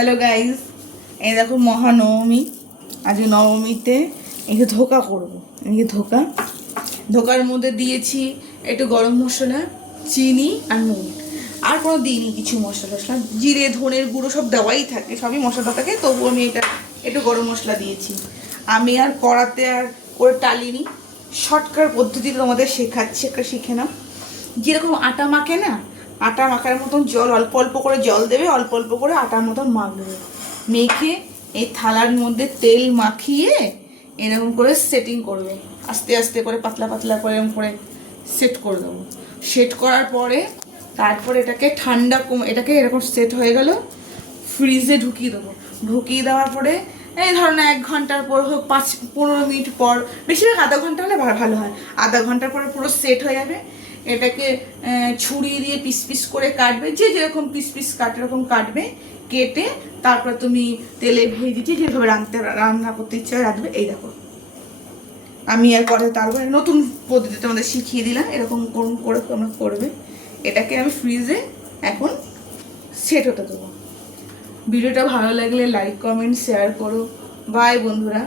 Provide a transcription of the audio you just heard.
Hello guys, এই দেখো মহানবমী। আজ নবমীতে একে ধোকা করবো। একে ধোকার মধ্যে দিয়েছি একটু গরম মশলা, চিনি আর নুন। আর কোনো দিইনি কিছু মশলা টশলা, জিরে ধনের গুঁড়ো সব দেওয়াই থাকে, সবই মশলা থাকে, তবু আমি এটা একটু গরম মশলা দিয়েছি। আমি আর কড়াতে আর করে টালিনি, শর্টকাট পদ্ধতিতে তোমাদের শেখাচ্ছি, একটা শিখে নাও। যেরকম আটা মাখে না, আটা মাখার মতন জল অল্প অল্প করে জল দেবে, অল্প অল্প করে আটার মতন মাখবে। মেখে এই থালার মধ্যে তেল মাখিয়ে এরকম করে সেটিং করবে, আস্তে আস্তে করে পাতলা পাতলা করে এরকম করে সেট করে দেবো। সেট করার পরে তারপর এটাকে এটাকে এরকম সেট হয়ে গেল ফ্রিজে ঢুকিয়ে দেবো। ঢুকিয়ে দেওয়ার পরে এই ধরো না 1 ঘন্টার পর হোক, 5-15 মিনিট পর, বেশিরভাগ আধা ঘন্টা হলে ভালো হয়। আধা ঘন্টার পরে পুরো সেট হয়ে যাবে। এটাকে ছুরি দিয়ে পিস পিস করে কাটবে, যে যেরকম পিস পিস কাটে এরকম কাটবে। কেটে তারপর তুমি তেলে ভেজে যেভাবে রান্না করতে ইচ্ছা রাখবে। এই দেখো, আমি আর করে তারপরে নতুন পদ্ধতিতে আমাদের শিখিয়ে দিলাম, এরকম করে তোমরা করবে। এটাকে আমি ফ্রিজে এখন সেট হতে দেবো। ভিডিওটা ভালো লাগলে লাইক কমেন্ট শেয়ার করো। বাই বন্ধুরা।